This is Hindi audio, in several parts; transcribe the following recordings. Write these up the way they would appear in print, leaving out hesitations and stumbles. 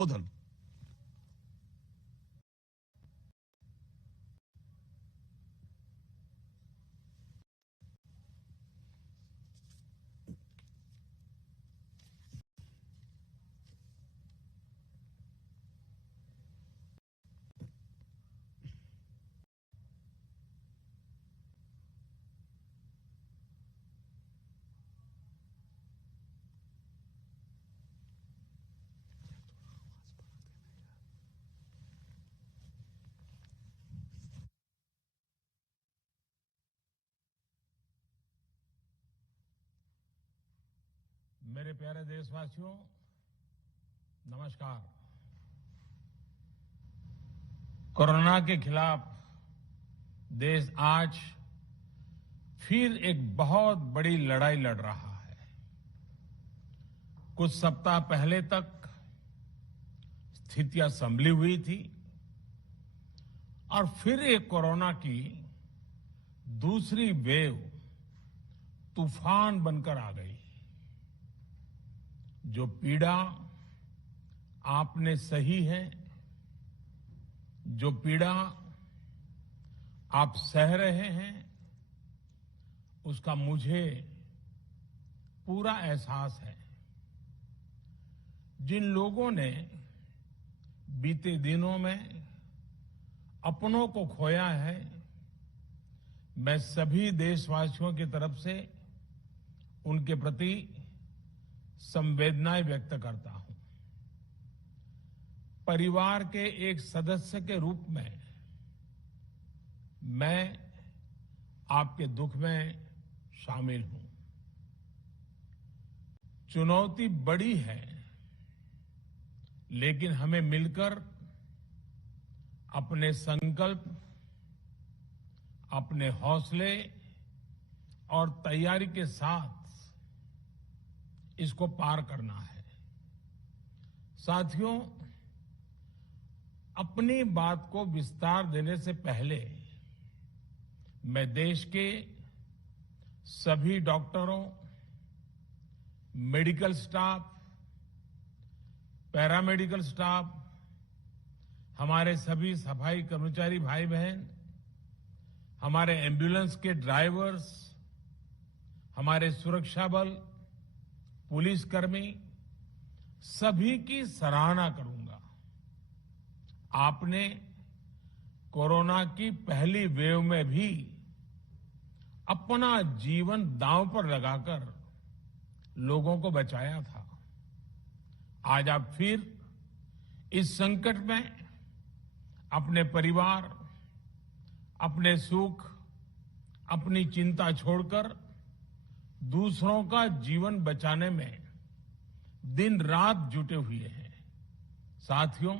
संबोधन। मेरे प्यारे देशवासियों, नमस्कार। कोरोना के खिलाफ देश आज फिर एक बहुत बड़ी लड़ाई लड़ रहा है। कुछ सप्ताह पहले तक स्थितियां संभली हुई थी और फिर एक कोरोना की दूसरी वेव तूफान बनकर आ गई। जो पीड़ा आपने सही है, जो पीड़ा आप सह रहे हैं, उसका मुझे पूरा एहसास है। जिन लोगों ने बीते दिनों में अपनों को खोया है, मैं सभी देशवासियों की तरफ से उनके प्रति संवेदनाएं व्यक्त करता हूं। परिवार के एक सदस्य के रूप में मैं आपके दुख में शामिल हूं। चुनौती बड़ी है, लेकिन हमें मिलकर अपने संकल्प, अपने हौसले और तैयारी के साथ इसको पार करना है। साथियों, अपनी बात को विस्तार देने से पहले मैं देश के सभी डॉक्टरों, मेडिकल स्टाफ, पैरामेडिकल स्टाफ, हमारे सभी सफाई कर्मचारी भाई बहन, हमारे एम्बुलेंस के ड्राइवर्स, हमारे सुरक्षा बल, पुलिसकर्मी, सभी की सराहना करूंगा। आपने कोरोना की पहली वेव में भी अपना जीवन दांव पर लगाकर लोगों को बचाया था। आज आप फिर इस संकट में अपने परिवार, अपने सुख, अपनी चिंता छोड़कर दूसरों का जीवन बचाने में दिन रात जुटे हुए हैं। साथियों,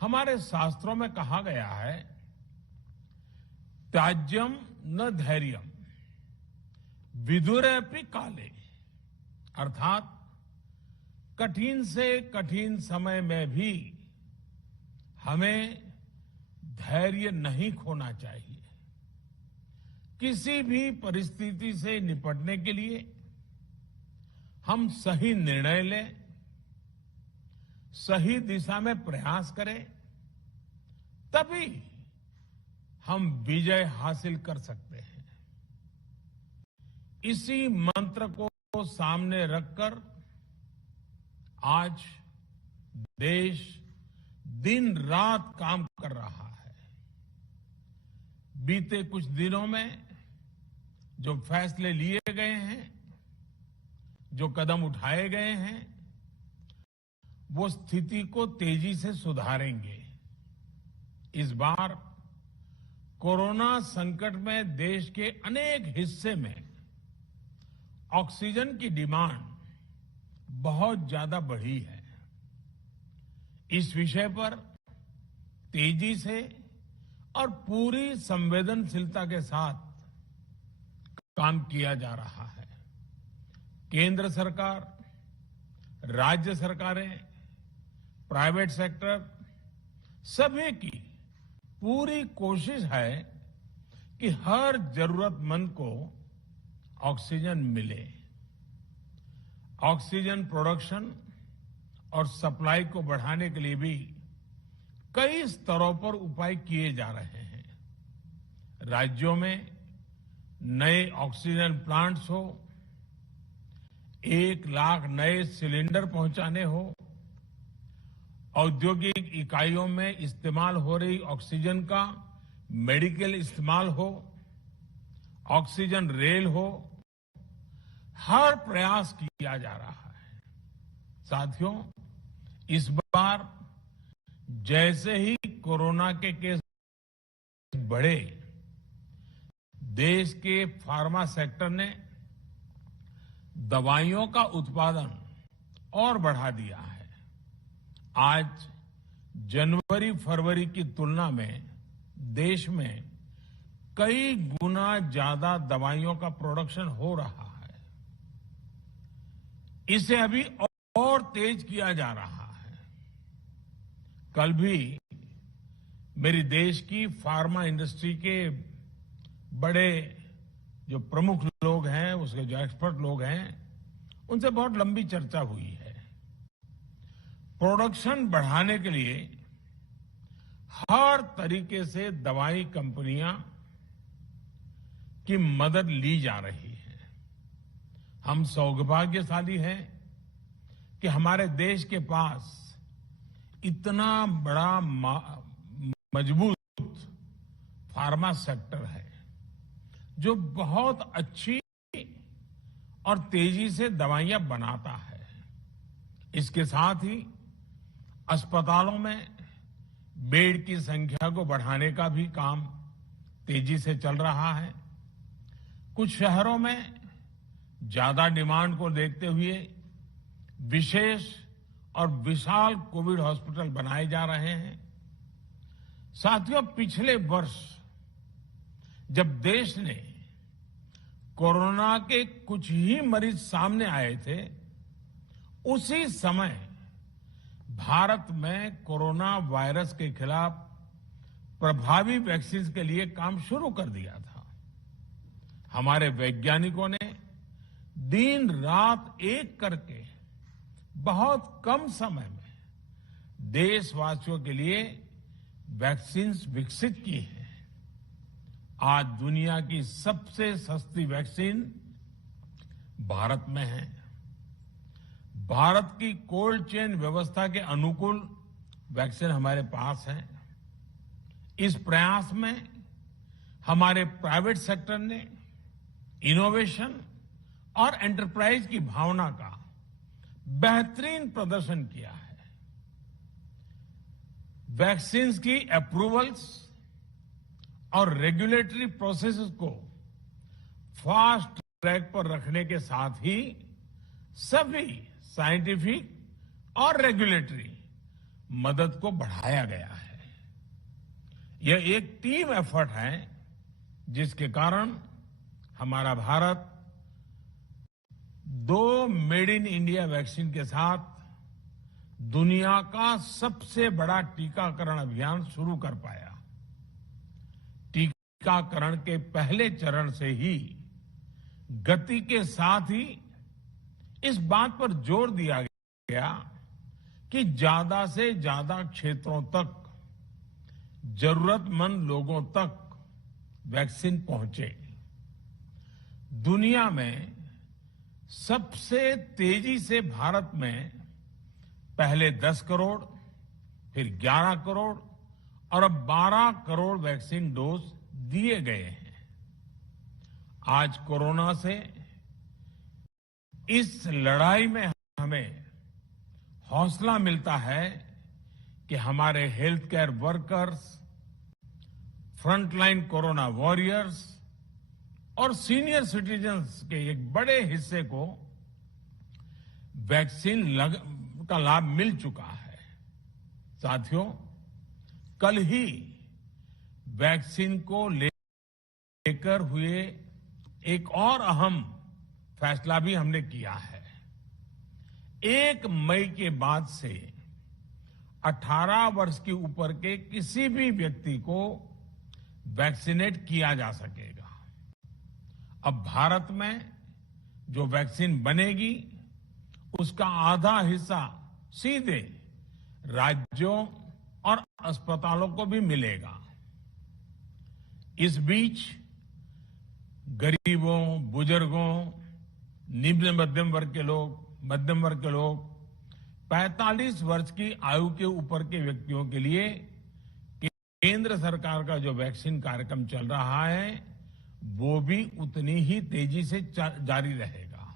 हमारे शास्त्रों में कहा गया है, त्याज्यम न धैर्यम विदुरेऽपि काले, अर्थात कठिन से कठिन समय में भी हमें धैर्य नहीं खोना चाहिए। किसी भी परिस्थिति से निपटने के लिए हम सही निर्णय लें, सही दिशा में प्रयास करें, तभी हम विजय हासिल कर सकते हैं। इसी मंत्र को सामने रखकर आज देश दिन रात काम कर रहा है। बीते कुछ दिनों में जो फैसले लिए गए हैं, जो कदम उठाए गए हैं, वो स्थिति को तेजी से सुधारेंगे। इस बार कोरोना संकट में देश के अनेक हिस्से में ऑक्सीजन की डिमांड बहुत ज्यादा बढ़ी है। इस विषय पर तेजी से और पूरी संवेदनशीलता के साथ काम किया जा रहा है। केंद्र सरकार, राज्य सरकारें, प्राइवेट सेक्टर, सभी की पूरी कोशिश है कि हर जरूरतमंद को ऑक्सीजन मिले। ऑक्सीजन प्रोडक्शन और सप्लाई को बढ़ाने के लिए भी कई स्तरों पर उपाय किए जा रहे हैं। राज्यों में नए ऑक्सीजन प्लांट्स हो, 1 लाख नए सिलेंडर पहुंचाने हो, औद्योगिक इकाइयों में इस्तेमाल हो रही ऑक्सीजन का मेडिकल इस्तेमाल हो, ऑक्सीजन रेल हो, हर प्रयास किया जा रहा है। साथियों, इस बार जैसे ही कोरोना के केस बढ़े, देश के फार्मा सेक्टर ने दवाइयों का उत्पादन और बढ़ा दिया है। आज जनवरी फरवरी की तुलना में देश में कई गुना ज्यादा दवाइयों का प्रोडक्शन हो रहा है। इसे अभी और तेज किया जा रहा है। कल भी मेरी देश की फार्मा इंडस्ट्री के बड़े जो प्रमुख लोग हैं, उसके जो एक्सपर्ट लोग हैं, उनसे बहुत लंबी चर्चा हुई है। प्रोडक्शन बढ़ाने के लिए हर तरीके से दवाई कंपनियां की मदद ली जा रही है। हम सौभाग्यशाली हैं कि हमारे देश के पास इतना बड़ा मजबूत फार्मा सेक्टर है जो बहुत अच्छी और तेजी से दवाइयां बनाता है। इसके साथ ही अस्पतालों में बेड की संख्या को बढ़ाने का भी काम तेजी से चल रहा है। कुछ शहरों में ज्यादा डिमांड को देखते हुए विशेष और विशाल कोविड हॉस्पिटल बनाए जा रहे हैं। साथियों, पिछले वर्ष जब देश ने कोरोना के कुछ ही मरीज सामने आए थे, उसी समय भारत में कोरोना वायरस के खिलाफ प्रभावी वैक्सीन के लिए काम शुरू कर दिया था। हमारे वैज्ञानिकों ने दिन रात एक करके बहुत कम समय में देशवासियों के लिए वैक्सीन विकसित की है। आज दुनिया की सबसे सस्ती वैक्सीन भारत में है। भारत की कोल्ड चेन व्यवस्था के अनुकूल वैक्सीन हमारे पास है। इस प्रयास में हमारे प्राइवेट सेक्टर ने इनोवेशन और एंटरप्राइज की भावना का बेहतरीन प्रदर्शन किया है। वैक्सीन्स की अप्रूवल्स और रेगुलेटरी प्रोसेसेस को फास्ट ट्रैक पर रखने के साथ ही सभी साइंटिफिक और रेगुलेटरी मदद को बढ़ाया गया है। यह एक टीम एफर्ट है जिसके कारण हमारा Bharat 2 made in India vaccine के साथ दुनिया का सबसे बड़ा टीकाकरण अभियान शुरू कर पाया। टीकाकरण के पहले चरण से ही गति के साथ ही इस बात पर जोर दिया गया कि ज्यादा से ज्यादा क्षेत्रों तक, जरूरतमंद लोगों तक वैक्सीन पहुंचे। दुनिया में सबसे तेजी से भारत में पहले 10 करोड़, फिर 11 करोड़ और अब 12 करोड़ वैक्सीन डोज दिए गए हैं। आज कोरोना से इस लड़ाई में हमें हौसला मिलता है कि हमारे health care workers, frontline corona warriors और सीनियर सिटीजन्स के एक बड़े हिस्से को वैक्सीन का लाभ मिल चुका है। साथियों, कल ही वैक्सीन को लेकर हुए एक और अहम फैसला भी हमने किया है। 1 मई के बाद से 18 वर्ष के ऊपर के किसी भी व्यक्ति को वैक्सीनेट किया जा सकेगा। अब भारत में जो वैक्सीन बनेगी उसका आधा हिस्सा सीधे राज्यों और अस्पतालों को भी मिलेगा। इस बीच गरीबों, बुजुर्गों, निम्न मध्यम वर्ग के लोग 45 वर्ष की आयु के ऊपर के व्यक्तियों के लिए केंद्र सरकार का जो वैक्सीन कार्यक्रम चल रहा है वो भी उतनी ही तेजी से जारी रहेगा।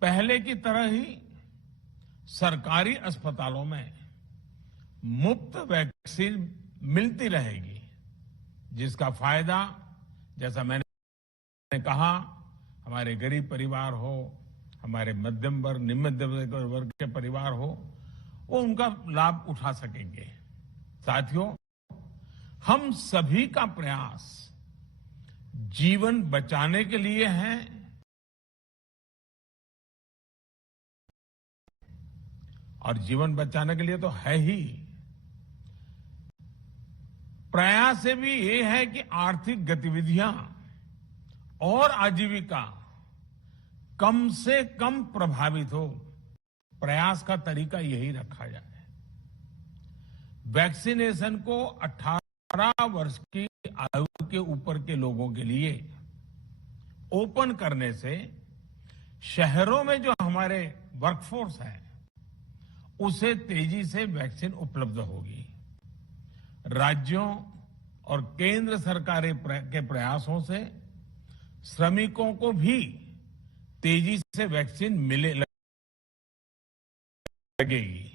पहले की तरह ही सरकारी अस्पतालों में मुफ्त वैक्सीन मिलती रहेगी, जिसका फायदा, जैसा मैंने कहा, हमारे गरीब परिवार हो, हमारे मध्यम वर्ग, निम्न मध्यम वर्ग के परिवार हो, वो उनका लाभ उठा सकेंगे। साथियों, हम सभी का प्रयास जीवन बचाने के लिए है और जीवन बचाने के लिए तो है ही। प्रयास से भी ये है कि आर्थिक गतिविधियां और आजीविका कम से कम प्रभावित हो। प्रयास का तरीका यही रखा जाए। वैक्सीनेशन को 18 वर्ष की आयु के ऊपर के लोगों के लिए ओपन करने से शहरों में जो हमारे वर्कफोर्स है उसे तेजी से वैक्सीन उपलब्ध होगी। राज्यों और केंद्र सरकार के प्रयासों से श्रमिकों को भी तेजी से वैक्सीन मिले लगेगी।